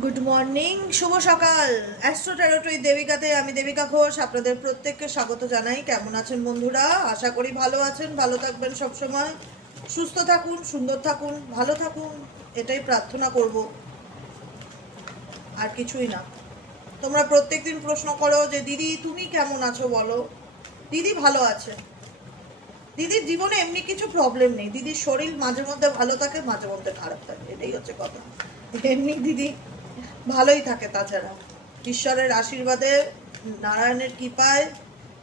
Good morning, শুভ সকাল। Astro tarot দেবিকাতে আমি দেবিকা ঘোষ আপনাদের প্রত্যেককে স্বাগত জানাই। কেমন আছেন বন্ধুরা? আশা করি ভালো আছেন, ভালো থাকবেন, সবসময় সুস্থ থাকুন, সুন্দর থাকুন, ভালো থাকুন, এটাই প্রার্থনা করব, আর কিছুই না। তোমরা প্রত্যেকদিন প্রশ্ন করো যে দিদি তুমি কেমন আছো বলো। দিদি ভালো আছে। দিদির জীবনে এমনি কিছু প্রবলেম নেই। দিদির শরীর মাঝে মধ্যে ভালো থাকে, মাঝে মধ্যে খারাপ থাকে, এটাই হচ্ছে কথা। এমনি দিদি ভালোই থাকে। তাছাড়া ঈশ্বরের আশীর্বাদে, নারায়ণের কৃপায়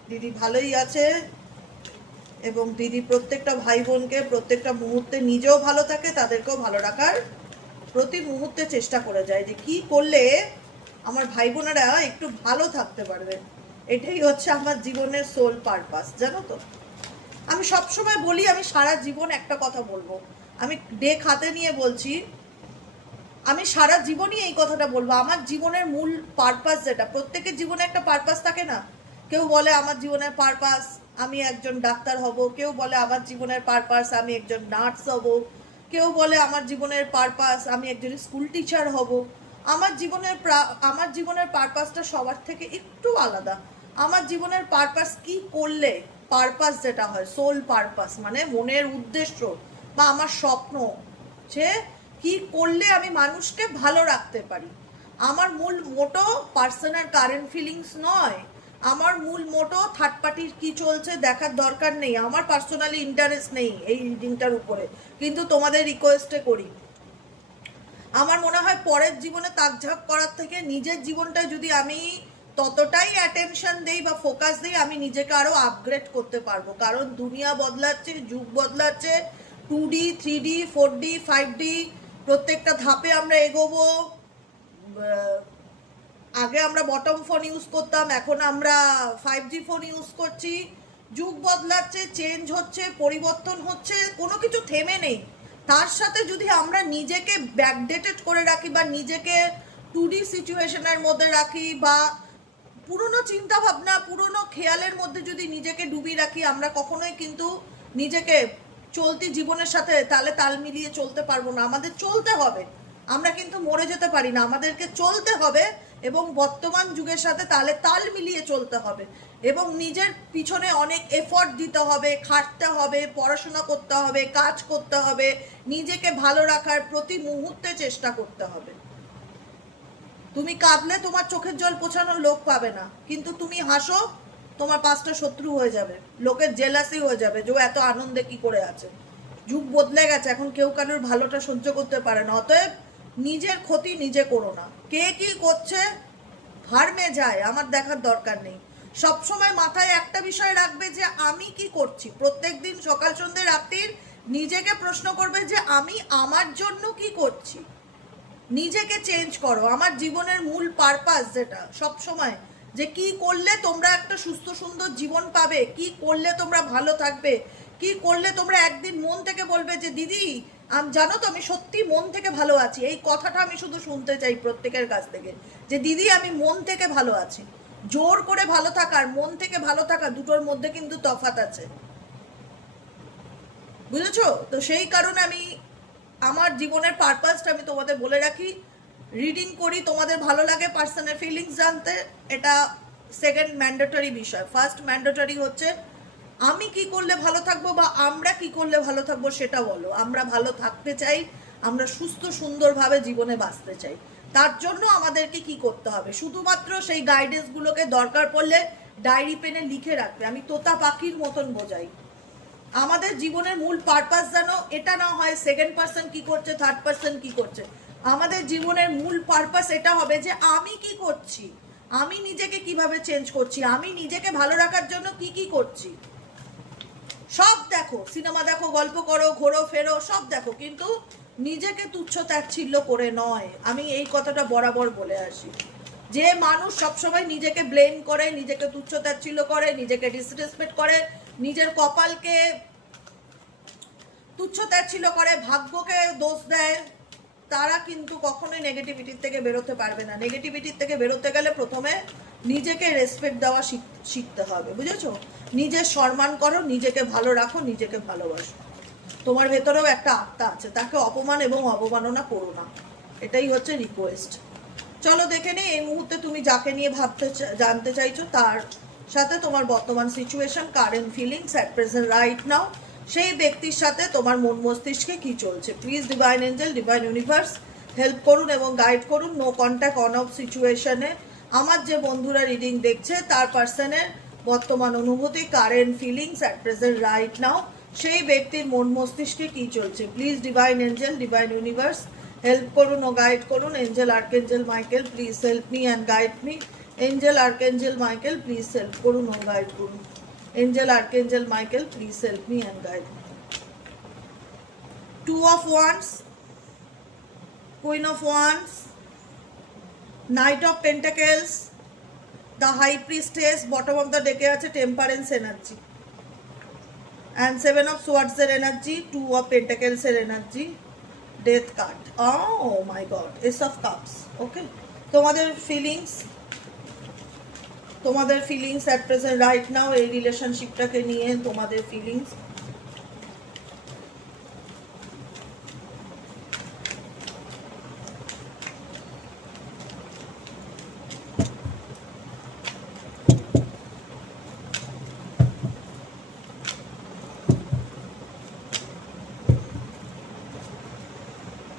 দিদি ভালোই আছে। এবং দিদি প্রত্যেকটা ভাই বোনকে প্রত্যেকটা মুহূর্তে নিজেও ভালো থাকে, তাদেরকেও ভালো রাখার প্রতি মুহূর্তে চেষ্টা করে যায় যে কি করলে আমার ভাই বোনেরা একটু ভালো থাকতে পারবে। এটাই হচ্ছে আমার জীবনের সোল পারপাস, জানো তো। আমি সবসময় বলি, আমি সারা জীবন একটা কথা বলবো, আমি ডেক হাতে নিয়ে বলছি, আমি সারা জীবনই এই কথাটা বলবো। আমার জীবনের মূল পারপাস, যেটা প্রত্যেকের জীবনে একটা পারপাস থাকে না। কেউ বলে আমার জীবনের পারপাস আমি একজন ডাক্তার হব, কেউ বলে আমার জীবনের পারপাস আমি একজন নার্স হব, কেউ বলে আমার জীবনের পারপাস আমি একজন স্কুল টিচার হব। আমার জীবনের পারপাসটা সবার থেকে একটু আলাদা। আমার জীবনের পারপাস কি করলে, পারপাস যেটা হয় সোল পারপাস মানে মনের উদ্দেশ্য বা আমার স্বপ্ন, সে কি করলে আমি মানুষকে ভালো রাখতে পারি। আমার মূল মোটো পার্সোনাল কারেন্ট ফিলিংস নয়। আমার মূল মোটো থার্ড পার্টির কি চলছে দেখার দরকার নেই। আমার পার্সোনালি ইন্টারেস্ট নেই এই রিডিংটার উপরে, কিন্তু তোমাদের রিকোয়েস্টে করি। আমার মনে হয় পরের জীবনে তাকঝাক করার থেকে নিজের জীবনটা যদি আমি ততটাই অ্যাটেনশন দেই বা ফোকাস দিই, আমি নিজেকে আরও আপগ্রেড করতে পারবো। কারণ দুনিয়া বদলাচ্ছে, যুগ বদলাচ্ছে, 2D 3D 4D 5D প্রত্যেকটা ধাপে আমরা এগোবো। আগে আমরা বটম ফোন ইউজ করতাম, এখন আমরা 5G ফোন ইউজ করছি। যুগ বদলাচ্ছে, চেঞ্জ হচ্ছে, পরিবর্তন হচ্ছে, কোনো কিছু থেমে নেই। তার সাথে যদি আমরা নিজেকে ব্যাকডেটেড করে রাখি বা নিজেকে 2D সিচুয়েশনের মধ্যে রাখি বা পুরনো চিন্তা ভাবনা, পুরনো খেয়ালের মধ্যে যদি নিজেকে ডুবিয়ে রাখি, আমরা কখনোই কিন্তু নিজেকে চলতি জীবনের সাথে তালে তাল মিলিয়ে চলতে পারবো না। আমাদের চলতে হবে, আমরা কিন্তু মরে যেতে পারি না, আমাদেরকে চলতে হবে এবং বর্তমান যুগের সাথে তালে তাল মিলিয়ে চলতে হবে এবং নিজের পিছনে অনেক এফর্ট দিতে হবে, খাটতে হবে, পড়াশোনা করতে হবে, কাজ করতে হবে, নিজেকে ভালো রাখার প্রতি মুহূর্তে চেষ্টা করতে হবে। তুমি কাঁদলে তোমার চোখের জল পোছানোর লোক পাবে না, কিন্তু তুমি হাসো তোমার 5টা শত্রু হয়ে যাবে, লোকের জেলাসি হয়ে যাবে যে ও এত আনন্দে কি করে আছে। যুগ বদলে গেছে, এখন কেউ কারোর ভালোটা সহ্য করতে পারে না। অতএব নিজের ক্ষতি নিজে করো না। কে কি করছে হারমে যায়, আমার দেখার দরকার নেই। সবসময় মাথায় একটা বিষয় রাখবে যে আমি কি করছি। প্রত্যেক দিন সকাল সন্ধ্যে রাত্রির নিজেকে প্রশ্ন করবে যে আমি আমার জন্য কি করছি। নিজেকে চেঞ্জ করো। আমার জীবনের মূল পারপাস যেটা সব সময়, যে কি করলে তোমরা একটা সুস্থ সুন্দর জীবন পাবে, কি করলে তোমরা ভালো থাকবে, কি করলে তোমরা একদিন মন থেকে বলবে যে দিদি জানো তো আমি সত্যি মন থেকে ভালো আছি। এই কথাটা আমি শুধু শুনতে চাই প্রত্যেকের কাছ থেকে, যে দিদি আমি মন থেকে ভালো আছি। জোর করে ভালো থাকার মন থেকে ভালো থাকা দুটোর মধ্যে কিন্তু তফাৎ আছে, বুঝেছো তো? সেই কারণে আমি আমার জীবনের পারপাসটা আমি তোমাদের বলে রাখি। রিডিং করি, তোমাদের ভালো লাগে পার্সোনাল ফিলিংস জানতে, এটা সেকেন্ড ম্যান্ডেটরি বিষয়। ফার্স্ট ম্যান্ডেটরি হচ্ছে আমি কি করলে ভালো থাকবো বা আমরা কি করলে ভালো থাকবো সেটা বলো। আমরা ভালো থাকতে চাই, আমরা সুস্থ সুন্দরভাবে জীবনে বাঁচতে চাই। তার জন্য আমাদেরকে কি করতে হবে, শুধুমাত্র সেই গাইডেন্সগুলোকে দরকার পড়লে ডায়েরি পেনে লিখে রাখবে। আমি তোতা পাখির মতন বোঝাই। আমাদের জীবনের মূল পারপাস যেন এটা না হয় সেকেন্ড পার্সন কি করছে, থার্ড পার্সন কি করছে। আমাদের জীবনের মূল পারপাস এটা হবে যে আমি কি করছি, আমি নিজেকে কিভাবে চেঞ্জ করছি, আমি নিজেকে ভালো রাখার জন্য কি কি করছি। সব দেখো, সিনেমা দেখো, গল্প করো, ঘোরো ফেরো, সব দেখো, কিন্তু নিজেকে তুচ্ছ তাচ্ছিল্য করে নয়। আমি এই কথাটা বরাবর বলে আসি। যে মানুষ সবসময় নিজেকে ব্লেম করে, নিজেকে তুচ্ছ তাচ্ছিল্য করে, নিজেকে ডিসরেসপেক্ট করে, নিজের কপালকে তুচ্ছ তাচ্ছিল্য করে, ভাগ্যকে দোষ দেয়, তারা কিন্তু কখনোই নেগেটিভিটির থেকে বেরোতে পারবে না। নেগেটিভিটির থেকে বেরোতে গেলে প্রথমে নিজেকে রেসপেক্ট দেওয়া শিখতে হবে, বুঝেছো? নিজের সম্মান করো, নিজেকে ভালো রাখো, নিজেকে ভালোবাসো। তোমার ভেতরেও একটা আত্মা আছে, তাকে অপমান এবং অবমাননা করো না। এটাই হচ্ছে রিকোয়েস্ট। চলো দেখে নিই এই মুহূর্তে তুমি যাকে নিয়ে জানতে চাইছো তার সাথে তোমার বর্তমান situation, current feelings at present right now, সেই ব্যক্তির সাথে তোমার মন মস্তিষ্কে কি চলছে। Please divine angel, divine universe help করুন এবং গাইড করুন। নো কন্ট্যাক্ট, অন অফ সিচুয়েশনে আমার যে বন্ধুরা রিডিং দেখছে তার পার্সনের বর্তমান অনুভূতি, current feelings at present right now, সেই ব্যক্তির মন মস্তিষ্কে কি চলছে। Please divine angel, divine universe help করুন ও গাইড করুন। Angel archangel Michael please help me and guide me. Angel archangel Michael please help করুন ও গাইড করুন। Angel archangel Michael please help me and guide me. Two of wands, queen of wands, knight of pentacles, the high priestess, bottom of the ডেকে আছে temperance energy, and seven of সোয়ার্ডসের energy, two of পেন্টাকেলসের energy, death card. Oh my god, ace of cups. Okay, তোমাদের feelings at present right now, এই রিলেশনশিপটাকে নিয়ে তোমাদের feelings.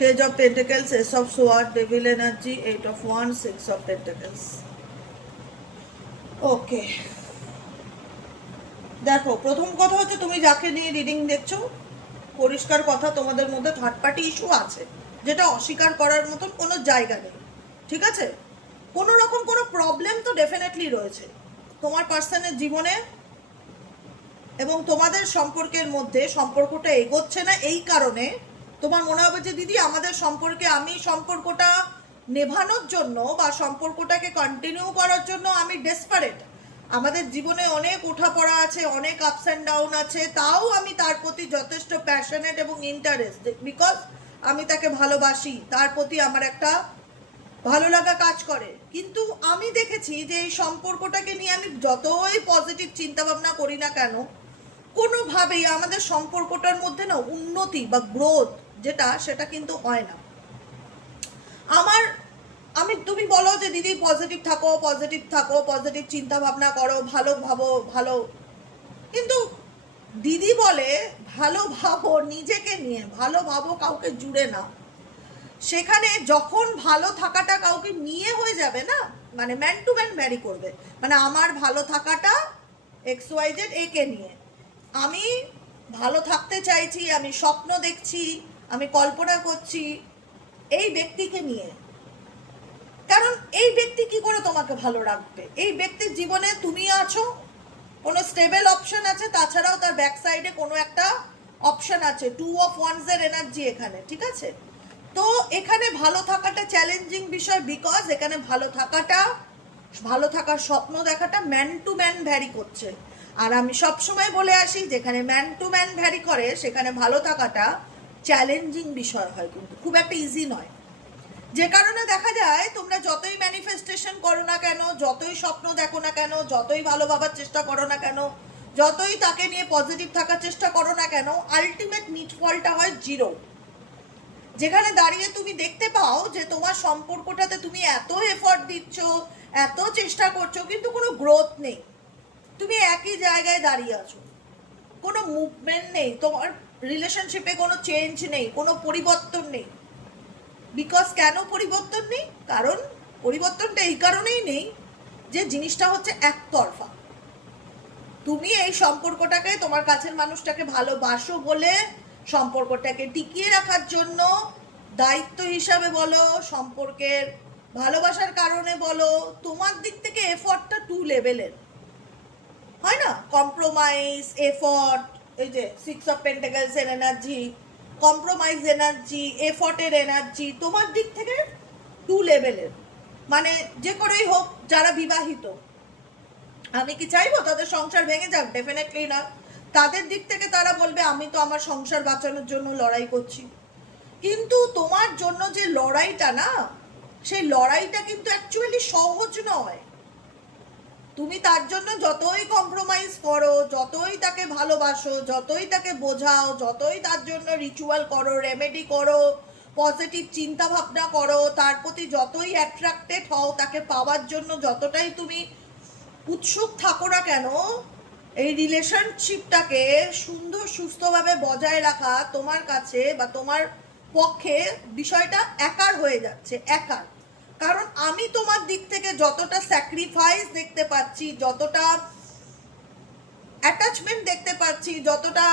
Page of Pentacles, Ace of Swords, Devil Energy, 8 of Wands, 6 of Pentacles. ওকে, দেখো প্রথম কথা হচ্ছে তুমি যাকে নিয়ে রিডিং দেখছো, পরিষ্কার কথা তোমাদের মধ্যে থার্ড পার্টি ইস্যু আছে, যেটা অস্বীকার করার মতন কোনো জায়গা নেই। ঠিক আছে, কোনো রকম কোনো প্রবলেম তো ডেফিনেটলি রয়েছে তোমার পার্সনের জীবনে, এবং তোমাদের সম্পর্কের মধ্যে সম্পর্কটা এগোচ্ছে না। এই কারণে তোমার মনে হবে যে দিদি আমাদের সম্পর্কে, আমি সম্পর্কটা নেভানোর জন্য বা সম্পর্কটাকে কন্টিনিউ করার জন্য আমি ডেসপারেট। আমাদের জীবনে অনেক ওঠাপড়া আছে, অনেক আপস অ্যান্ড ডাউন আছে, তাও আমি তার প্রতি যথেষ্ট প্যাশনেট এবং ইন্টারেস্ট, বিকজ আমি তাকে ভালোবাসি, তার প্রতি আমার একটা ভালো লাগা কাজ করে। কিন্তু আমি দেখেছি যে এই সম্পর্কটাকে নিয়ে আমি যতই পজিটিভ চিন্তা ভাবনা করি না কেন, কোনোভাবেই আমাদের সম্পর্কটার মধ্যে না উন্নতি বা গ্রোথ যেটা, সেটা কিন্তু হয় না। তুমি বলো যে দিদি পজিটিভ থাকো, পজিটিভ চিন্তা ভাবনা করো, ভালো ভাবো, ভালো, কিন্তু দিদি বলে ভালো ভাবো নিজেকে নিয়ে, ভালো ভাবো কাউকে জুড়ে না। সেখানে যখন ভালো থাকাটা কাউকে নিয়ে হয়ে যাবে না, মানে ম্যান টু ম্যান ভ্যারি করবে, মানে আমার ভালো থাকাটা XYZ একে নিয়ে, আমি ভালো থাকতে চাইছি, আমি স্বপ্ন দেখছি, আমি কল্পনা করছি এই ব্যক্তিকে নিয়ে। কারণ এই ব্যক্তি কি করে তোমাকে ভালো রাখবে? এই ব্যক্তির জীবনে তুমি আছো, কোনো স্টেবল অপশন আছে, তাছাড়াও তার ব্যাক সাইডে কোনো একটা অপশন আছে। টু অফ ওয়ান্সের এনার্জি এখানে, ঠিক আছে? তো এখানে ভালো থাকাটা চ্যালেঞ্জিং বিষয়, বিকজ এখানে ভালো থাকার স্বপ্ন দেখাটা ম্যান টু ম্যান ভ্যারি করছে। আর আমি সবসময় বলে আসি, যেখানে ম্যান টু ম্যান ভ্যারি করে সেখানে ভালো থাকাটা চ্যালেঞ্জিং বিষয় হয়, কিন্তু খুব একটা ইজি নয়। যে কারণে দেখা যায় তোমরা যতই ম্যানিফেস্টেশন করো না কেন, যতই স্বপ্ন দেখো না কেন, যতই ভালো ভাবার চেষ্টা করো না কেন, যতই তাকে নিয়ে পজিটিভ থাকার চেষ্টা করো না কেন, আলটিমেট মিটফলটা হয় জিরো। যেখানে দাঁড়িয়ে তুমি দেখতে পাও যে তোমার সম্পর্কটাতে তুমি এত এফর্ট দিচ্ছ, এত চেষ্টা করছো, কিন্তু কোনো গ্রোথ নেই, তুমি একই জায়গায় দাঁড়িয়ে আছো, কোনো মুভমেন্ট নেই, তোমার রিলেশনশিপে কোনো চেঞ্জ নেই, কোনো পরিবর্তন নেই। বিকজ কেন পরিবর্তন নেই? কারণ পরিবর্তনটা এই কারণেই নেই যে জিনিসটা হচ্ছে একতরফা। তুমি এই সম্পর্কটাকে, তোমার কাছের মানুষটাকে ভালোবাসো বলে, সম্পর্কটাকে টিকিয়ে রাখার জন্য দায়িত্ব হিসাবে বলো, সম্পর্কের ভালোবাসার কারণে বলো, তোমার দিক থেকে এফর্টটা টু লেভেলের হয় না, কম্প্রোমাইজ, এফর্ট, এই যে 6 অফ পেন্টাকেলস এর এনার্জি, কম্প্রোমাইজ এনার্জি, এফর্টের এনার্জি তোমার দিক থেকে টু লেভেলের। মানে যে করেই হোক, যারা বিবাহিত, আমি কি চাইবো তাদের সংসার ভেঙে যাক? ডেফিনেটলি না। তাদের দিক থেকে তারা বলবে আমি তো আমার সংসার বাঁচানোর জন্য লড়াই করছি, কিন্তু তোমার জন্য যে লড়াইটা না, সেই লড়াইটা কিন্তু অ্যাকচুয়ালি সহজ নয়। তুমি তার জন্য যতই কম্প্রোমাইজ করো, যতই তাকে ভালোবাসো, যতই তাকে বোঝাও, যতই তার জন্য রিচুয়াল করো, রেমেডি করো, পজিটিভ চিন্তা ভাবনা করো, তার প্রতি যতই অ্যাট্রাক্টেড হও, তাকে পাওয়ার জন্য যতটাই তুমি উৎসুক থাকো না কেন, এই রিলেশনশিপটাকে সুন্দর সুস্থভাবে বজায় রাখা তোমার কাছে বা তোমার পক্ষে বিষয়টা একার হয়ে যাচ্ছে, একার। কারণ আমি তোমার দিক থেকে যতটা স্যাক্রিফাইস দেখতে পাচ্ছি, যতটা অ্যাটাচমেন্ট দেখতে পাচ্ছি, যতটা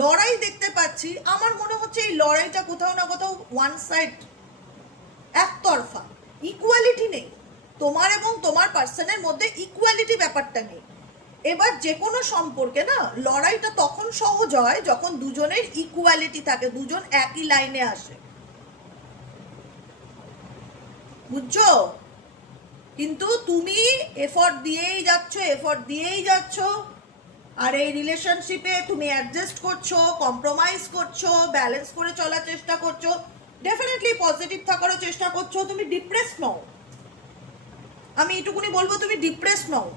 লড়াই দেখতে পাচ্ছি, আমার মনে হচ্ছে এই লড়াইটা কোথাও না কোথাও ওয়ান সাইড, একতরফা, ইকুয়ালিটি নেই। তোমার এবং তোমার পার্সনের মধ্যে ইকুয়ালিটি ব্যাপারটা নেই। এবার যে কোনো সম্পর্কে না লড়াইটা তখন সহজ হয় যখন দুজনের ইকুয়ালিটি থাকে, দুজন একই লাইনে আসে, বুঝছো? কিন্তু তুমি এফর্ট দিয়েই যাচ্ছ, আর এই রিলেশনশিপে তুমি অ্যাডজাস্ট করছো, কম্প্রোমাইজ করছো, ব্যালেন্স করে চলার চেষ্টা করছো, ডেফিনেটলি পজিটিভ থাকারও চেষ্টা করছো। তুমি ডিপ্রেস নও, আমি এটুকুনি বলবো, তুমি ডিপ্রেস নও।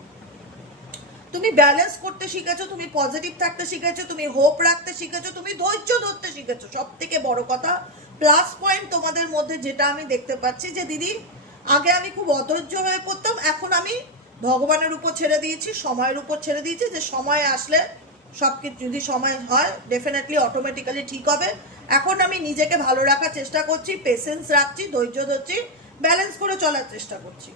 তুমি ব্যালেন্স করতে শিখেছো, তুমি পজিটিভ থাকতে শিখেছো, তুমি হোপ রাখতে শিখেছো, তুমি ধৈর্য ধরতে শিখেছো। সব থেকে বড় কথা প্লাস পয়েন্ট তোমাদের মধ্যে যেটা আমি দেখতে পাচ্ছি, যে দিদি আগে আমি খুব অধৈর্য হয়ে পড়তাম, এখন আমি ভগবানের উপর ছেড়ে দিয়েছি, সময়ের উপর ছেড়ে দিয়েছি, যে সময় আসলে সব কিছু, যদি সময় হয় ডেফিনেটলি অটোমেটিক্যালি ঠিক হবে। এখন আমি নিজেকে ভালো রাখার চেষ্টা করছি, পেশেন্স রাখছি, ধৈর্য ধরছি, ব্যালেন্স করে চলার চেষ্টা করছি।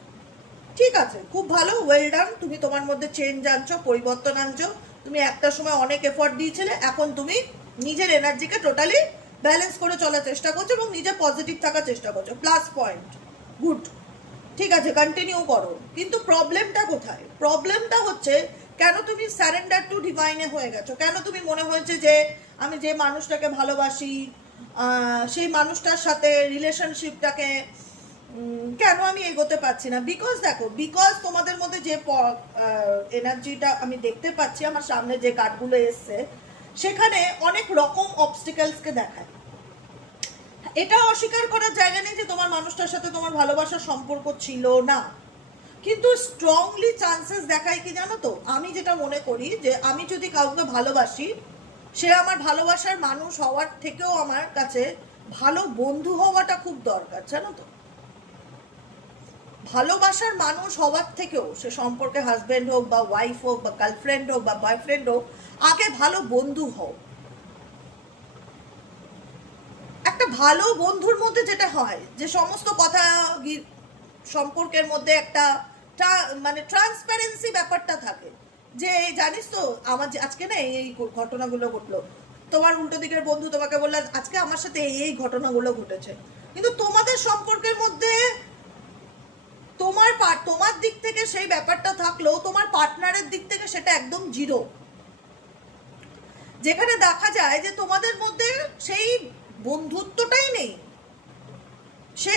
ঠিক আছে, খুব ভালো, ওয়েল ডান। তুমি তোমার মধ্যে চেঞ্জ আনছো, পরিবর্তন আনছো। তুমি একটা সময় অনেক এফর্ট দিয়েছিলে, এখন তুমি নিজের এনার্জিকে টোটালি ব্যালেন্স করে চলার চেষ্টা করছো এবং নিজে পজিটিভ থাকার চেষ্টা করছো, প্লাস পয়েন্ট, গুড। ঠিক আছে, কন্টিনিউ করো। কিন্তু প্রবলেমটা কোথায়? প্রবলেমটা হচ্ছে কেন তুমি সারেন্ডার টু ডিভাইনে হয়ে গেছো, কেন তুমি মনে হয়েছে যে আমি যে মানুষটাকে ভালোবাসি সেই মানুষটার সাথে রিলেশনশিপটাকে কেন আমি এগোতে পারছি না? বিকজ তোমাদের মধ্যে যে এনার্জিটা আমি দেখতে পাচ্ছি, আমার সামনে যে কার্ডগুলো এসছে সেখানে অনেক রকম অবস্টিকেলসকে দেখায়। এটা অস্বীকার করার জায়গা নেই যে তোমার মানুষটার সাথে তোমার ভালোবাসার সম্পর্ক ছিল না, কিন্তু স্ট্রংলি চান্সেস দেখায় কি জানো তো? আমি যেটা মনে করি যে আমি যদি কাউকে ভালোবাসি, সে আমার ভালোবাসার মানুষ হওয়ার থেকেও আমার কাছে ভালো বন্ধু হওয়াটা খুব দরকার, জানো তো? ভালোবাসার মানুষ হওয়ার থেকেও, সে সম্পর্কে হাজব্যান্ড হোক বা ওয়াইফ হোক বা গার্লফ্রেন্ড হোক বা বয়ফ্রেন্ড হোক, আগে ভালো বন্ধু হও। একটা ভালো বন্ধুর মধ্যে যেটা হয় যে সমস্ত কথা সম্পর্কের মধ্যে একটা মানে ট্রান্সপারেন্সি ব্যাপারটা থাকে, যে জানিস তো আমার আজকে না এই ঘটনাগুলো ঘটলো, তোমার উল্টো দিকের বন্ধু তোমাকে বললো আজকে আমার সাথে এই ঘটনাগুলো ঘটেছে, কিন্তু তোমাদের সম্পর্কের মধ্যে তোমার দিক থেকে সেই ব্যাপারটা থাকলেও তোমার পার্টনারের দিক থেকে সেটা একদম জিরো। যেখানে দেখা যায় যে তোমাদের মধ্যে সেই বন্ধুত্বটাই নেই, সে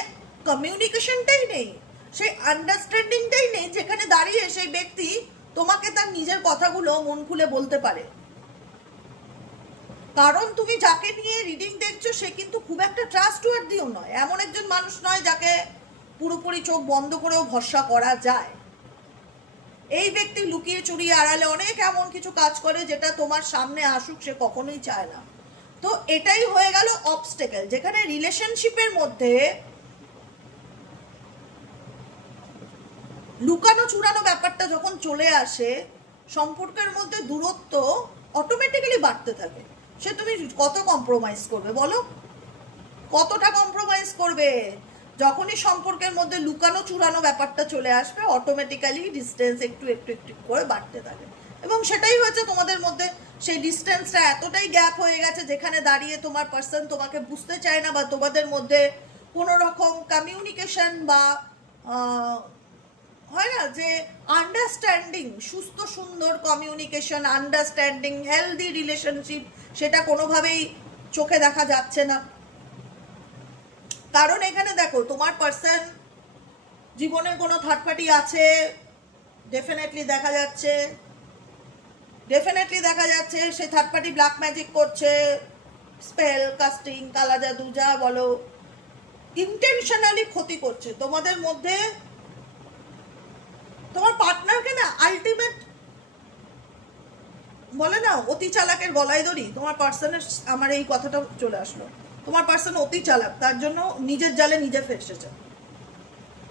কমিউনিকেশনটাই নেই, সেই আন্ডারস্ট্যান্ডিংটাই নেই, যেখানে দাঁড়িয়ে সেই ব্যক্তি তোমাকে তার নিজের কথাগুলো মন খুলে বলতে পারে। কারণ তুমি যাকে নিয়ে রিডিং দেখছো সে কিন্তু খুব একটা ট্রাস্টওয়ার্দিও নয়, এমন একজন মানুষ নয় যাকে পুরোপুরি চোখ বন্ধ করেও ভরসা করা যায়। এই ব্যক্তি লুকিয়ে চুরিয়ে আড়ালে অনেক এমন কিছু কাজ করে যেটা তোমার সামনে আসুক সে কখনোই চায় না। তো এটাই হয়ে গেল অবস্টেকেল, যেখানে রিলেশনশিপের মধ্যে লুকানো চুরানো ব্যাপারটা যখন চলে আসে, সম্পর্কের মধ্যে দূরত্ব অটোমেটিক্যালি বাড়তে থাকে। সে তুমি কত কম্প্রোমাইজ করবে বলো, কতটা কম্প্রোমাইজ করবে? যখনই সম্পর্কের মধ্যে লুকানো চুরানো ব্যাপারটা চলে আসবে, অটোমেটিক্যালি ডিস্টেন্স একটু একটু একটু করে বাড়তে থাকে। এবং সেটাই হয়েছে তোমাদের মধ্যে, সেই ডিস্টেন্সটা এতটাই গ্যাপ হয়ে গেছে যেখানে দাঁড়িয়ে তোমার পার্সন তোমাকে বুঝতে চায় না, বা তোমাদের মধ্যে কোনো রকম কমিউনিকেশন বা হয় না যে আন্ডারস্ট্যান্ডিং, সুস্থ সুন্দর কমিউনিকেশন, আন্ডারস্ট্যান্ডিং, হেলদি রিলেশনশিপ, সেটা কোনোভাবেই চোখে দেখা যাচ্ছে না। কারণ এখানে দেখো তোমার পার্সন জীবনে কোনো থার্ড পার্টি আছে, ডেফিনেটলি দেখা যাচ্ছে, সে থার্ড পার্টি ব্ল্যাক ম্যাজিক করছে, স্পেল কাস্টিং, কালা জাদু যা বলো, ইন্টেনশনালি ক্ষতি করছে তোমাদের মধ্যে। তোমার পার্টনারকে না আলটিমেট বলে না অতি চালাকের গলায় দড়ি, তোমার পার্সনের আমার এই কথাটা চলে আসলো। তোমার পার্সন অতি চালাক, তার জন্য নিজের জালে নিজে ফেসেছে।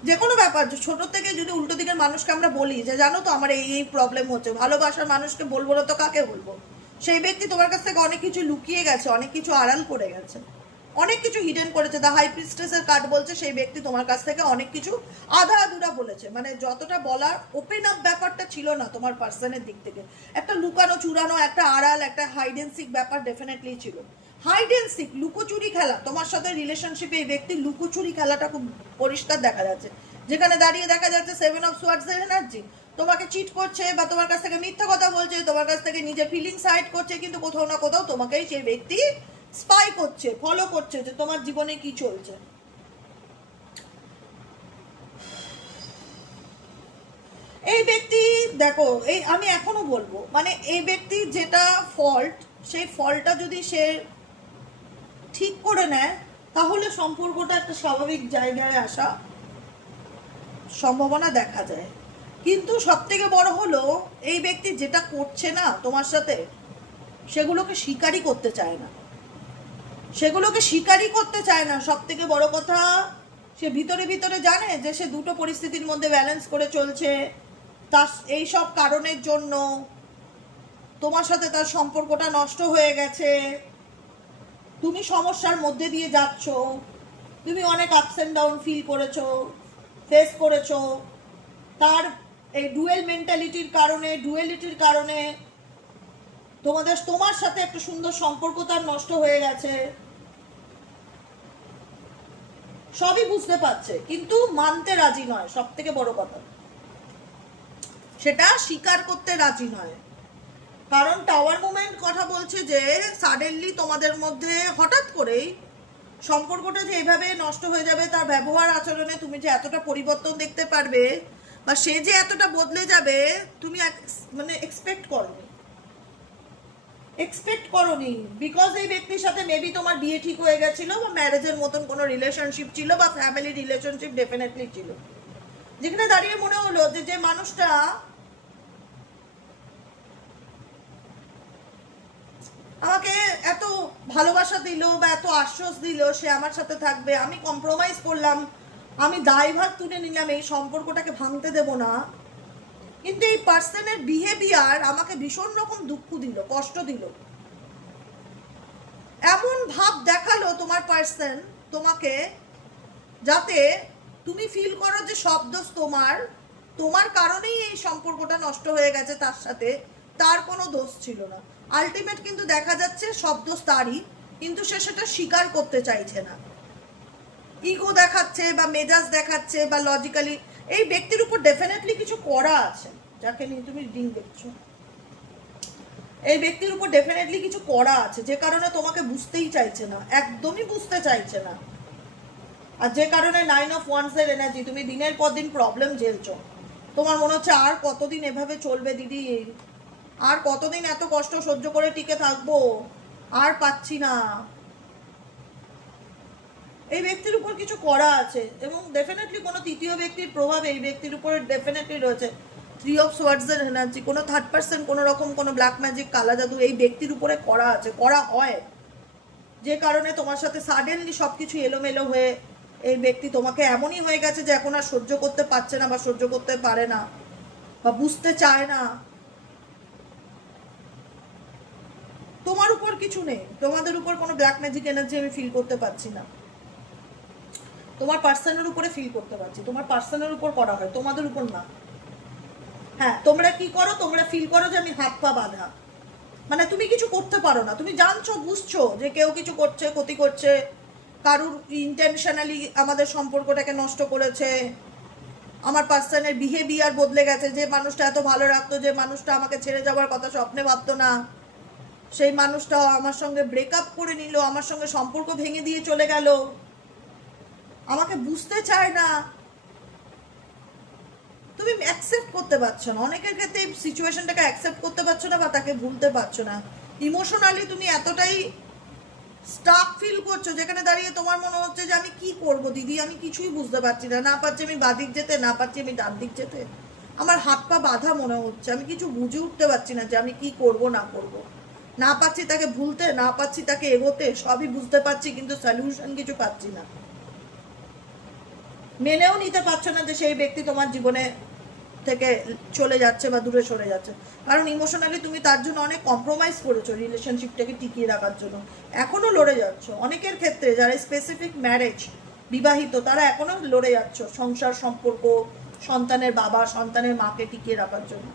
যে কোনো ব্যাপার ছোট থেকে যদি উল্টো দিকের মানুষকে আমরা বলি যে জানো তো আমার এই এই প্রবলেম হচ্ছে, ভালোবাসার মানুষকে বলবো না তো কাকে বলবো? সেই ব্যক্তি তোমার কাছ থেকে অনেক কিছু লুকিয়ে গেছে, অনেক কিছু আড়াল করে গেছে, অনেক কিছু হিডেন করেছে। দ্য হাই প্রিস্টেসের কার্ড বলছে সেই ব্যক্তি তোমার কাছ থেকে অনেক কিছু আধা আধুরা বলেছে, মানে যতটা বলার ওপেন আপ ব্যাপারটা ছিল না তোমার পার্সনের দিক থেকে। একটা লুকানো চুরানো, একটা আড়াল, একটা হাইড এন্ড সিক ব্যাপার ডেফিনেটলি ছিল। হাইড এন্ড সিক, লুকোচুরি খেলা, তোমার সাথে রিলেশনশিপে এই ব্যক্তির লুকোচুরি খেলাটা খুব পরিষ্কার দেখা যাচ্ছে। যেখানে দাঁড়িয়ে দেখা যাচ্ছে 7 অফ সোয়ার্ডসের এনার্জি, তোমাকে চিট করছে বা তোমার কাছ থেকে মিথ্যা কথা বলছে, তোমার কাছ থেকে নিজের ফিলিংস হাইড করছে, কিন্তু কোথাও না কোথাও তোমাকেই সেই ব্যক্তি স্পাই করছে, ফলো করছে যে তোমার জীবনে কি চলছে। এই ব্যক্তি দেখো, এই আমি এখনো বলবো মানে এই ব্যক্তি যেটা ফল্ট, সেই ফল্টটা যদি সে ঠিক করে নেয় তাহলে সম্পর্কটা একটা স্বাভাবিক জায়গায় আসা সম্ভাবনা দেখা যায়। কিন্তু সব থেকে বড় হলো এই ব্যক্তি যেটা করছে না তোমার সাথে, সেগুলোকে স্বীকারই করতে চায় না, সেগুলোকে স্বীকারই করতে চায় না। সব থেকে বড় কথা, সে ভিতরে ভিতরে জানে যে সে দুটো পরিস্থিতির মধ্যে ব্যালেন্স করে চলছে। তার এই সব কারণের জন্য তোমার সাথে তার সম্পর্কটা নষ্ট হয়ে গেছে, তুমি সমস্যার মধ্যে দিয়ে যাচ্ছ, তুমি অনেক আপস অ্যান্ড ডাউন ফিল করেছো, ফেস করেছো। তার এই ডুয়েলিটির কারণে তোমার সাথে একটা সুন্দর সম্পর্ক তার নষ্ট হয়ে গেছে, সবই বুঝতে পারছে কিন্তু মানতে রাজি নয়। সব থেকে বড় কথা, সেটা স্বীকার করতে রাজি নয়। কারণ টাওয়ার মুভমেন্ট কথা বলছে যে সাডেনলি তোমাদের মধ্যে হঠাৎ করেই সম্পর্কটা যে এইভাবে নষ্ট হয়ে যাবে, তার ব্যবহার আচরণে তুমি যে এতটা পরিবর্তন দেখতে পারবে বা সে যে এতটা বদলে যাবে তুমি মানে এক্সপেক্ট করোনি। বিকজ এই ব্যক্তির সাথে মেবি তোমার বিয়ে ঠিক হয়ে গেছিল বা ম্যারেজের মতন কোনো রিলেশনশিপ ছিল বা ফ্যামিলি রিলেশনশিপ ডেফিনেটলি ছিল, যেখানে দাঁড়িয়ে মনে হলো যে যে মানুষটা আমাকে এত ভালোবাসা দিল বা এত আশ্বাস দিল সে আমার সাথে থাকবে, আমি কম্প্রোমাইজ করলাম, আমি দায়ভার তুলে নিলাম, এই সম্পর্কটাকে ভাঙতে দেব না, কিন্তু এই পার্সনের বিহেভিয়ার আমাকে ভীষণ রকম দুঃখ দিল, কষ্ট দিল। এমন ভাব দেখালো তোমার পার্সন তোমাকে, যাতে তুমি ফিল করো যে সব দোষ তোমার কারণেই এই সম্পর্কটা নষ্ট হয়ে গেছে তার সাথে, তার কোনো দোষ ছিল না। আলটিমেট কিন্তু দেখা যাচ্ছে সব দোষ তারই, কিন্তু সে সেটা স্বীকার করতে চাইছে না, ইগো দেখাচ্ছে বা মেজাজ দেখাচ্ছে বা লজিক্যালি। এই ব্যক্তির উপর ডেফিনেটলি কিছু করা আছে, যাকে নিয়ে তুমি রিডিং দেখছো, এই ব্যক্তির উপর ডেফিনেটলি কিছু করা আছে যে কারণে তোমাকে বুঝতেই চাইছে না, একদমই বুঝতে চাইছে না। আর যে কারণে 9 অফ ওয়ান্ডসের এনার্জি, তুমি দিনের পর দিন প্রবলেম ঝেলছো। তোমার মনে হচ্ছে আর কতদিন এভাবে চলবে দিদি, আর কতদিন এত কষ্ট সহ্য করে টিকে থাকবো, আর পাচ্ছি না। এই ব্যক্তির উপর কিছু করা আছে এবং ডেফিনেটলি কোনো তৃতীয় ব্যক্তির প্রভাব এই ব্যক্তির উপর ডেফিনেটলি রয়েছে। 3 অফ সোয়ার্ডসের এনার্জি, কোনো থার্ড পার্সন, কোনো রকম কোনো ব্ল্যাক ম্যাজিক, কালা জাদু এই ব্যক্তির উপরে করা আছে, করা হয়, যে কারণে তোমার সাথে সাডেনলি সব কিছু এলোমেলো হয়ে এই ব্যক্তি তোমাকে এমনই হয়ে গেছে যে এখন আর সহ্য করতে পারছে না বা সহ্য করতে পারে না বা বুঝতে চায় না। তোমার উপর কিছু নেই, তোমাদের উপর কোনো ব্ল্যাক ম্যাজিক এনার্জি আমি ফিল করতে পারছি না, তোমার পার্সনের উপরে ফিল করতে পারছি, তোমার পার্সনের উপর করা হয়, তোমাদের উপর না। হ্যাঁ, তোমরা কি করো, তোমরা ফিল করো যে আমি হাত পা বাঁধা, মানে তুমি কিছু করতে পারো না, তুমি জানছো বুঝছো যে কেউ কিছু করছে, ক্ষতি করছে, কারুর ইন্টেনশনালি আমাদের সম্পর্কটাকে নষ্ট করেছে, আমার পার্সনের বিহেভিয়ার বদলে গেছে। যে মানুষটা এত ভালো রাখতো, যে মানুষটা আমাকে ছেড়ে যাওয়ার কথা স্বপ্নে ভাবতো না, সেই মানুষটা আমার সঙ্গে ব্রেকআপ করে নিল, আমার সঙ্গে সম্পর্ক ভেঙে দিয়ে চলে গেল, আমাকে বুঝতে চায় না, তুমি অ্যাকসেপ্ট করতে পারছো না। অনেকের ক্ষেত্রে এই সিচুয়েশনটাকে অ্যাকসেপ্ট করতে পারছো না বা তাকে ভুলতে পারছো না। ইমোশনালি তুমি এতটাই স্টাক ফিল করছো যেখানে দাঁড়িয়ে তোমার মনে হচ্ছে যে আমি কি করব দিদি, আমি কিছুই বুঝতে পারছি না, না পারছি আমি বাঁ দিক যেতে, না পারছি আমি ডান দিক যেতে, আমার হাত পা বাঁধা মনে হচ্ছে, আমি কিছু বুঝে উঠতে পারছি না যে আমি কি করব না করব। না পাচ্ছি তাকে ভুলতে, না পাচ্ছি তাকে এগোতে, সবই বুঝতে পারছি কিন্তু সলিউশন কিছু পাচ্ছি না। মেনেও নিতে পারছো না যে সেই ব্যক্তি তোমার জীবনে থেকে চলে যাচ্ছে বা দূরে সরে যাচ্ছে, কারণ ইমোশনালি তুমি তার জন্য অনেক কম্প্রোমাইজ করেছো রিলেশনশিপটাকে টিকিয়ে রাখার জন্য। এখনো লড়ে যাচ্ছ, অনেকের ক্ষেত্রে যারা স্পেসিফিক ম্যারেজ বিবাহিত তারা এখনো লড়ে যাচ্ছ সংসার সম্পর্ক, সন্তানের বাবা সন্তানের মাকে টিকিয়ে রাখার জন্য,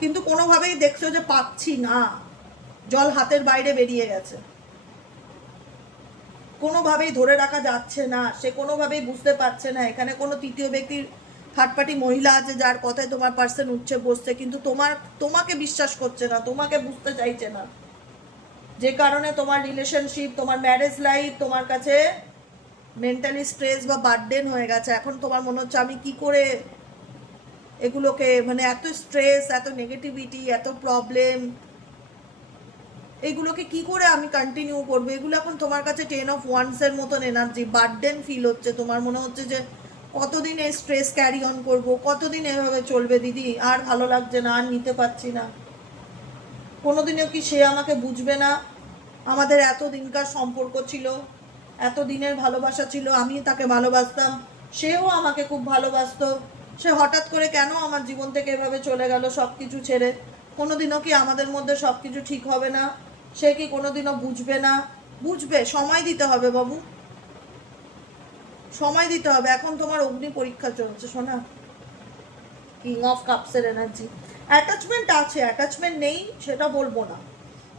কিন্তু কোনোভাবেই দেখছো যে পাচ্ছি না, জল হাতের বাইরে বেরিয়ে গেছে, কোনোভাবেই ধরে রাখা যাচ্ছে না, সে কোনোভাবেই বুঝতে পারছে না এখানে কোনো তৃতীয় ব্যক্তির থার্ড পার্টি মহিলা আছে যার কথায় তোমার পার্সন উঠছে বসছে, কিন্তু তোমাকে বিশ্বাস করছে না, তোমাকে বুঝতে চাইছে না, যে কারণে তোমার রিলেশনশিপ তোমার ম্যারেজ লাইফ তোমার কাছে মেন্টালি স্ট্রেস বা বার্ডেন হয়ে গেছে। এখন তোমার মনে হচ্ছে আমি কি করে এগুলোকে, মানে এত স্ট্রেস, এত নেগেটিভিটি, এত প্রবলেম, এগুলোকে কি করে আমি কন্টিনিউ করবো। এগুলো এখন তোমার কাছে 10 of wands এর মতন এনার্জি, বার্ডেন ফিল হচ্ছে, তোমার মনে হচ্ছে যে কতদিন এই স্ট্রেস ক্যারি অন করবো, কতদিন এভাবে চলবে দিদি, আর ভালো লাগছে না, আর নিতে পারছি না, কোনোদিনও কি সে আমাকে বুঝবে না, আমাদের এত দিনকার সম্পর্ক ছিল, এত দিনের ভালোবাসা ছিল, আমি তাকে ভালোবাসতাম, সেও আমাকে খুব ভালোবাসতো, সে হঠাৎ করে কেন আমার জীবন থেকে এভাবে চলে গেল সব কিছু ছেড়ে, কোনোদিনও কি আমাদের মধ্যে সব কিছু ঠিক হবে না, সে কি কোনোদিনও বুঝবে না, বুঝবে, সময় দিতে হবে বাবু, সময় দিতে হবে। এখন তোমার অগ্নি পরীক্ষা চলছে সোনা, কিং অফ কাপসের এনার্জি। অ্যাটাচমেন্ট আছে, অ্যাটাচমেন্ট নেই সেটা বলবো না,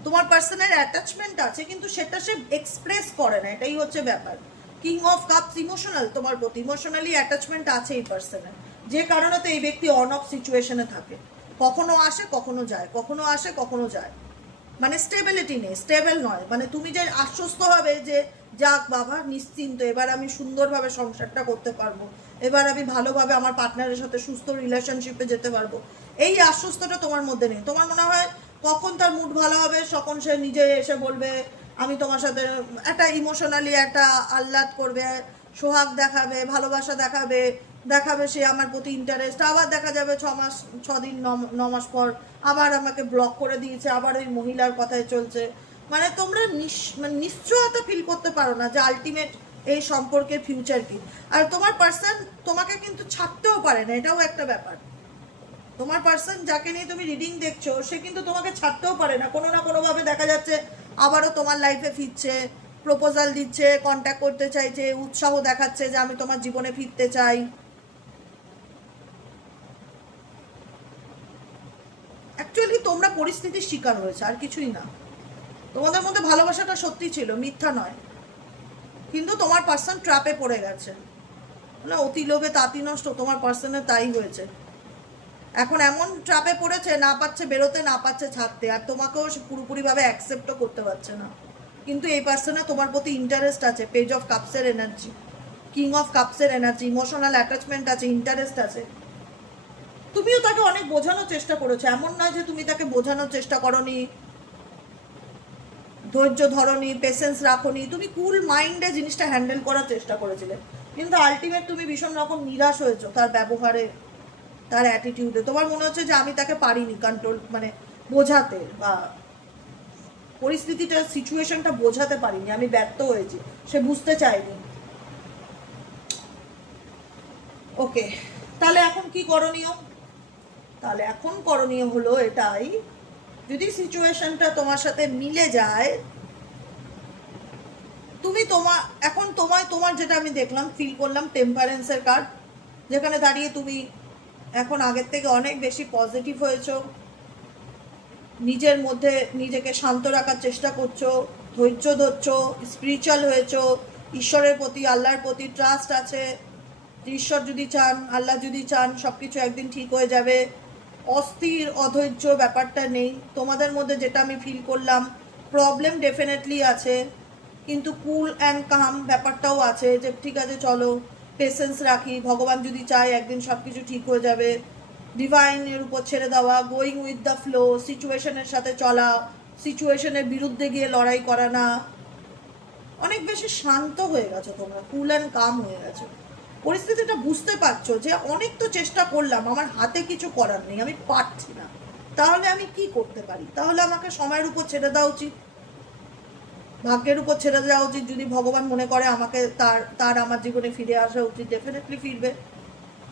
তোমার পার্সনের অ্যাটাচমেন্ট আছে কিন্তু সেটা সে এক্সপ্রেস করে না, এটাই হচ্ছে ব্যাপার। কিং অফ কাপস ইমোশনাল, তোমার প্রতি ইমোশনালি অ্যাটাচমেন্ট আছে এই পার্সনের, যে কারণে তো এই ব্যক্তি অন অফ সিচুয়েশনে থাকে, কখনো আসে কখনো যায়, কখনো আসে কখনো যায়, মানে স্টেবিলিটি নেই, স্টেবল নয়। মানে তুমি যে আশ্বস্ত হবে যে যাক বাবা নিশ্চিন্ত, এবার আমি সুন্দরভাবে সংসারটা করতে পারবো, এবার আমি ভালোভাবে আমার পার্টনারের সাথে সুস্থ রিলেশনশিপে যেতে পারবো, এই আশ্বস্তটা তোমার মধ্যে নেই। তোমার মনে হয় কখন তার মুড ভালো হবে তখন সে নিজে এসে বলবে আমি তোমার সাথে, একটা ইমোশনালি একটা আহ্লাদ করবে, সোহাগ দেখাবে, ভালোবাসা দেখাবে, দেখাবে সে আমার প্রতি ইন্টারেস্ট, আবার দেখা যাবে 6 মাস 6 দিন 9 মাস পর আবার আমাকে ব্লক করে দিয়েছে, আবার ওই মহিলার কথায় চলছে। মানে তোমরা মানে নিশ্চয়তা ফিল করতে পারো না যে আলটিমেট এই সম্পর্কের ফিউচার কি। আর তোমার পার্সন তোমাকে কিন্তু ছাড়তেও পারে না, এটাও একটা ব্যাপার। তোমার পার্সন যাকে নিয়ে তুমি রিডিং দেখছো সে কিন্তু তোমাকে ছাড়তেও পারে না, কোনো না কোনোভাবে দেখা যাচ্ছে আবারও তোমার লাইফে ফিরছে, প্রপোজাল দিচ্ছে, কন্ট্যাক্ট করতে চাইছে, উৎসাহ দেখাচ্ছে যে আমি তোমার জীবনে ফিরতে চাই। অ্যাকচুয়ালি তোমরা পরিস্থিতির শিকার হয়েছে, আর কিছুই না। তোমাদের মধ্যে ভালোবাসাটা সত্যি ছিল, মিথ্যা নয়, কিন্তু তোমার পার্সন ট্র্যাপে পড়ে গেছে, না অতি লোভে তাঁতি নষ্ট, তোমার পার্সনের তাই হয়েছে। এখন এমন ট্র্যাপে পড়েছে, না পাচ্ছে বেরোতে, না পাচ্ছে ছাড়তে, আর তোমাকেও সে পুরোপুরিভাবে অ্যাকসেপ্টও করতে পারছে না। কিন্তু এই পার্সনে তোমার প্রতি ইন্টারেস্ট আছে, পেজ অফ কাপসের এনার্জি, কিং অফ কাপসের এনার্জি, ইমোশনাল অ্যাটাচমেন্ট আছে, ইন্টারেস্ট আছে। তুমিও তাকে অনেক বোঝানোর চেষ্টা করেছো, এমন নয় যে তুমি তাকে বোঝানোর চেষ্টা করনি, ধৈর্য ধরনি, পেশেন্স রাখনি, তুমি কুল মাইন্ডে জিনিসটা হ্যান্ডেল করার চেষ্টা করেছিলে, কিন্তু আলটিমেট তুমি ভীষণ রকম নিরাশ হয়েছো তার ব্যবহারে, তার অ্যাটিটিউডে। তোমার মনে হচ্ছে যে আমি তাকে পারিনি কন্ট্রোল, মানে বোঝাতে, বা পরিস্থিতিটা সিচুয়েশনটা বোঝাতে পারিনি, আমি ব্যর্থ হয়েছি, সে বুঝতে চায়নি। ওকে, তাহলে এখন কি করণীয়? তাহলে এখন করণীয় হলো এটাই, যদি সিচুয়েশনটা তোমার সাথে মিলে যায়, তুমি তোমার যেটা আমি দেখলাম, ফিল করলাম টেম্পারেন্সের কার্ড, যেখানে দাঁড়িয়ে তুমি এখন আগের থেকে অনেক বেশি পজিটিভ হয়েছো, নিজের মধ্যে নিজেকে শান্ত রাখার চেষ্টা করছো, ধৈর্য ধরছো, স্পিরিচুয়াল হয়েছো, ঈশ্বরের প্রতি আল্লাহর প্রতি ট্রাস্ট আছে, ঈশ্বর যদি চান, আল্লাহ যদি চান, সব কিছু একদিন ঠিক হয়ে যাবে। অস্থির অধৈর্য ব্যাপারটা নেই তোমাদের মধ্যে, যেটা আমি ফিল করলাম। প্রবলেম ডেফিনেটলি আছে, কিন্তু কুল অ্যান্ড কাম ব্যাপারটাও আছে, যে ঠিক আছে চলো পেশেন্স রাখি, ভগবান যদি চায় একদিন সব কিছু ঠিক হয়ে যাবে। ডিভাইনের উপর ছেড়ে দেওয়া, গোয়িং উইথ দ্য ফ্লো, সিচুয়েশনের সাথে চলা, সিচুয়েশনের বিরুদ্ধে গিয়ে লড়াই করা না, অনেক বেশি শান্ত হয়ে গেছো তোমরা, কুল অ্যান্ড কাম হয়ে গেছো। পরিস্থিতিটা বুঝতে পারছো যে অনেক তো চেষ্টা করলাম, আমার হাতে কিছু করার নেই, আমি পারছি না, তাহলে আমি কি করতে পারি? তাহলে আমাকে সময়ের উপর ছেড়ে দেওয়া উচিত, ভাগ্যের উপর ছেড়ে দেওয়া উচিত। যদি ভগবান মনে করে আমাকে তার তার আমার জীবনে ফিরে আসা উচিত, ডেফিনেটলি ফিরবে।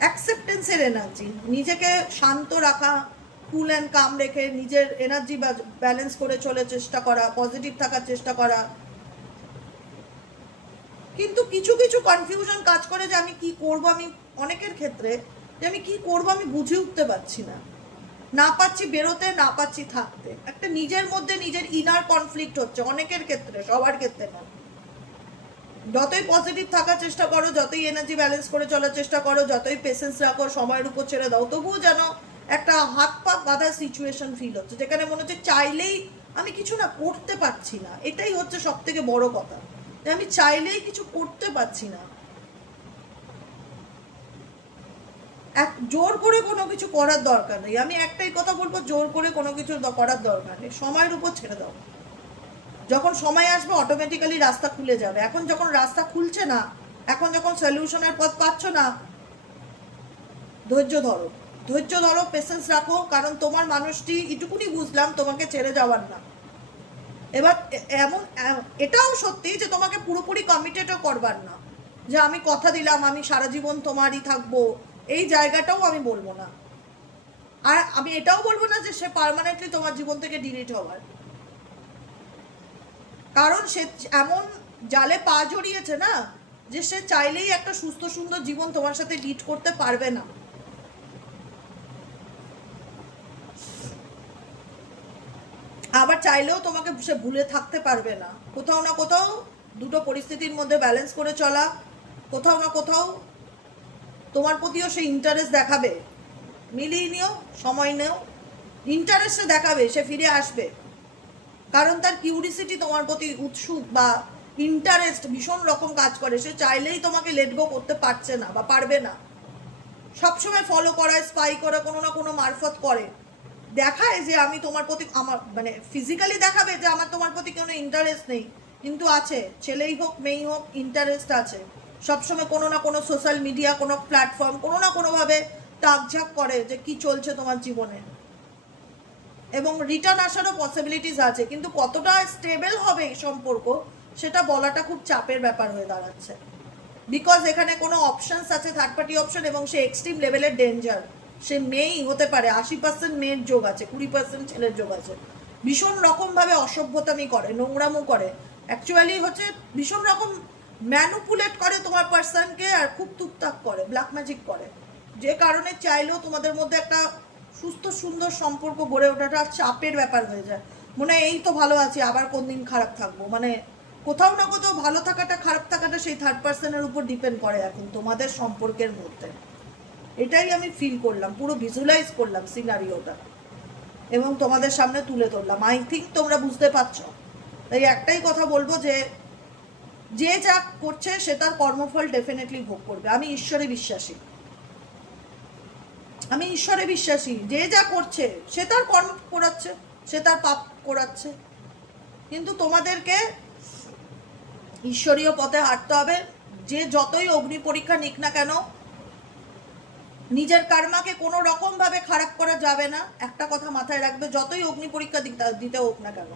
অ্যাকসেপ্টেন্সের এনার্জি, নিজেকে শান্ত রাখা, কুল অ্যান্ড কাম রেখে নিজের এনার্জি ব্যালেন্স করে চলে চেষ্টা করা, পজিটিভ থাকার চেষ্টা করা। কিন্তু কিছু কিছু কনফিউশন কাজ করে যে আমি কি করব, আমি অনেকের ক্ষেত্রে যে আমি কি করব আমি বুঝে উঠতে পারছি না, না পাচ্ছি বেরোতে, না পাচ্ছি থাকতে। একটা নিজের মধ্যে নিজের ইনার কনফ্লিক্ট হচ্ছে অনেকের ক্ষেত্রে, সবার ক্ষেত্রে না। যতই পজিটিভ থাকার চেষ্টা করো, যতই এনার্জি ব্যালেন্স করে চলার চেষ্টা করো, যতই পেশেন্স রাখো, সময়ের উপর ছেড়ে দাও, তবুও যেন একটা হাত পা বাঁধা সিচুয়েশন ফিল হচ্ছে, যেখানে মনে হচ্ছে চাইলেই আমি কিছু না করতে পারছি না। এটাই হচ্ছে সব থেকে বড় কথা, যে আমি চাইলেই কিছু করতে পারছি না। জোর করে কোনো কিছু করার দরকার নেই। আমি একটাই কথা বলবো, জোর করে কোনো কিছু করার দরকার নেই, সময়ের উপর ছেড়ে দাও। যখন সময় আসবে অটোমেটিক্যালি রাস্তা খুলে যাবে। এখন যখন রাস্তা খুলছে না, এখন যখন সলিউশনের পথ পাচ্ছ না, ধৈর্য ধরো, ধৈর্য ধরো, পেশেন্স রাখো। কারণ তোমার মানুষটি, এটুকুনি বুঝলাম, তোমাকে ছেড়ে যাওয়ার না। এবার এমন এটাও সত্যি যে তোমাকে পুরোপুরি কমিটেডও করবার না, যে আমি কথা দিলাম আমি সারা জীবন তোমারই থাকবো, এই জায়গাটাও আমি বলবো না। আর আমি এটাও বলবো না যে সে পার্মানেন্টলি তোমার জীবন থেকে ডিলিট হওয়ার। কারণ সে এমন জালে পা জড়িয়েছে না, যে সে চাইলেই একটা সুস্থ সুন্দর জীবন তোমার সাথে লিড করতে পারবে না। আবার চাইলেও তোমাকে সে ভুলে থাকতে পারবে না। কোথাও না কোথাও দুটো পরিস্থিতির মধ্যে ব্যালেন্স করে চলা, কোথাও না কোথাও তোমার প্রতিও সে ইন্টারেস্ট দেখাবে। মিলিয়ে নিও, সময় নেও, ইন্টারেস্টে দেখাবে, সে ফিরে আসবে। কারণ তার কিউরিসিটি তোমার প্রতি উৎসুক বা ইন্টারেস্ট ভীষণ রকম কাজ করে। সে চাইলেই তোমাকে লেট গো করতে পারছে না বা পারবে না। সবসময় ফলো করায়, স্পাই করে, কোনো না কোনো মারফত করে, দেখায় যে আমি তোমার প্রতি, আমার মানে ফিজিক্যালি দেখাবে যে আমার তোমার প্রতি কোনো ইন্টারেস্ট নেই, কিন্তু আছে। ছেলেই হোক মেয়েই হোক, ইন্টারেস্ট আছে। সবসময় কোনো না কোনো সোশ্যাল মিডিয়া, কোনো প্ল্যাটফর্ম, কোনো না কোনোভাবে তাকঝাক করে যে কি চলছে তোমার জীবনে, এবং রিটার্ন আসারও পসিবিলিটিস আছে। কিন্তু কতটা স্টেবল হবে এই সম্পর্ক, সেটা বলাটা খুব চাপের ব্যাপার হয়ে দাঁড়াচ্ছে। বিকজ এখানে কোনো অপশনস আছে, থার্ড পার্টি অপশন, এবং সে এক্সট্রিম লেভেলের ডেঞ্জার। সে মেয়েই হতে পারে, 80% মেয়ের যোগ আছে, 20% ছেলের যোগ আছে। ভীষণ রকমভাবে অসভ্যতামি করে, নোংরামো করে, অ্যাকচুয়ালি হচ্ছে ভীষণ রকম ম্যানুপুলেট করে তোমার পার্সনকে, আর খুব টুকটাক করে, ব্ল্যাক ম্যাজিক করে। যে কারণে চাইলেও তোমাদের মধ্যে একটা সুস্থ সুন্দর সম্পর্ক গড়ে ওঠাটা চাপের ব্যাপার হয়ে যায়। মনে হয় এই তো ভালো আছি, আবার কোন দিন খারাপ থাকবো। মানে কোথাও না কোথাও ভালো থাকাটা খারাপ থাকাটা সেই থার্ড পার্সনের উপর ডিপেন্ড করে এখন তোমাদের সম্পর্কের মধ্যে। এটাই আমি ফিল করলাম, পুরো ভিজুয়ালাইজ করলাম সিনারিওটা, এবং তোমাদের সামনে তুলে ধরলাম। আই থিঙ্ক তোমরা বুঝতে পারছো। তাই একটাই কথা বলবো, যে যে যা করছে সে তার কর্মফল ডেফিনেটলি ভোগ করবে। আমি ঈশ্বরে বিশ্বাসী, আমি ঈশ্বরে বিশ্বাসী। যে যা করছে সে তার কর্ম করাচ্ছে, সে তার পাপ করাচ্ছে। কিন্তু তোমাদেরকে ঈশ্বরীয় পথে হাঁটতে হবে। যে যতই অগ্নি পরীক্ষা নিক না কেন, নিজের কর্মাকে কোনো রকম ভাবে খারাপ করা যাবে না। একটা কথা মাথায় রাখবে, যতই অগ্নি পরীক্ষা দিতে হোক না কেন,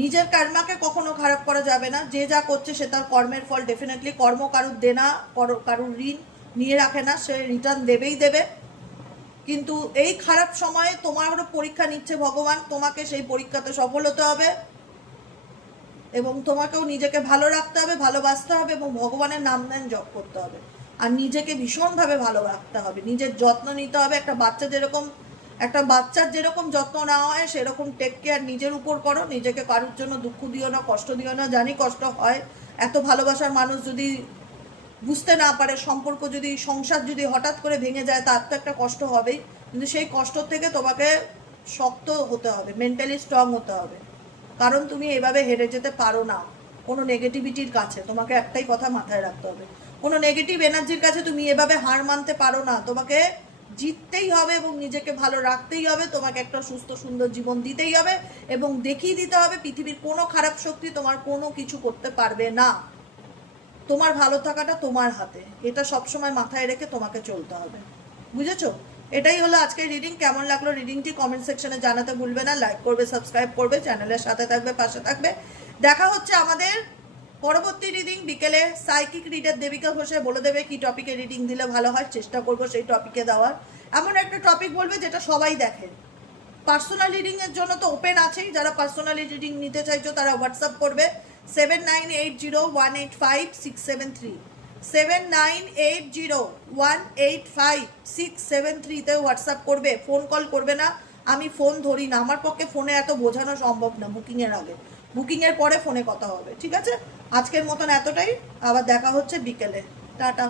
নিজের কর্মাকে কখনো খারাপ করা যাবে না। যে যা করছে সে তার কর্মের ফল ডেফিনেটলি। কর্ম কারুর দেনা, কারুর ঋণ নিয়ে রাখে না, সে রিটার্ন দেবেই দেবে। কিন্তু এই খারাপ সময়ে তোমারও পরীক্ষা নিচ্ছে ভগবান, তোমাকে সেই পরীক্ষাতে সফল হতে হবে, এবং তোমাকেও নিজেকে ভালো রাখতে হবে, ভালোবাসতে হবে, এবং ভগবানের নাম ধ্যান জপ করতে হবে। আর নিজেকে ভীষণভাবে ভালো রাখতে হবে, নিজের যত্ন নিতে হবে। একটা বাচ্চার যেরকম যত্ন নেওয়া হয়, সেরকম টেক কেয়ার নিজের উপর করো। নিজেকে কারোর জন্য দুঃখ দিও না, কষ্ট দিও না। জানি কষ্ট হয়, এত ভালোবাসার মানুষ যদি বুঝতে না পারে, সম্পর্ক যদি, সংসার যদি হঠাৎ করে ভেঙে যায়, তার তো একটা কষ্ট হবেই। কিন্তু সেই কষ্ট থেকে তোমাকে শক্ত হতে হবে, মেন্টালি স্ট্রং হতে হবে। কারণ তুমি এভাবে হেরে যেতে পারো না কোনো নেগেটিভিটির কাছে। তোমাকে একটাই কথা মাথায় রাখতে হবে, কোনো নেগেটিভ এনার্জির কাছে তুমি এভাবে হার মানতে পারো না। তোমাকে জিততেই হবে এবং নিজেকে ভালো রাখতেই হবে। তোমাকে একটা সুস্থ সুন্দর জীবন দিতেই হবে, এবং দেখিয়ে দিতে হবে পৃথিবীর কোনো খারাপ শক্তি তোমার কোনো কিছু করতে পারবে না। তোমার ভালো থাকাটা তোমার হাতে, এটা সবসময় মাথায় রেখে তোমাকে চলতে হবে, বুঝেছো? এটাই হলো আজকের রিডিং। কেমন লাগলো রিডিংটি কমেন্ট সেকশনে জানাতে ভুলবে না। লাইক করবে, সাবস্ক্রাইব করবে, চ্যানেলের সাথে থাকবে, পাশে থাকবে। দেখা হচ্ছে আমাদের পরবর্তী রিডিং বিকেলে। সাইকিক রিডার দেবিকা ঘোষে বলে দেবে কি টপিকে রিডিং দিলে ভালো হয়, চেষ্টা করবো সেই টপিকে দেওয়ার। এমন একটা টপিক বলবে যেটা সবাই দেখে। পার্সোনাল রিডিংয়ের জন্য তো ওপেন আছেই, যারা পার্সোনালি রিডিং নিতে চাইছো তারা হোয়াটসঅ্যাপ করবে 7980185673, 7980185673-তে হোয়াটসঅ্যাপ করবে, ফোন কল করবে না। আমি ফোন ধরি না, আমার পক্ষে ফোনে এত বোঝানো সম্ভব না বুকিংয়ের আগে। বুকিংয়ের পরে ফোনে কথা হবে, ঠিক আছে? আজকের মতন এতটাই, আবার দেখা হচ্ছে বিকেলে। টাটা।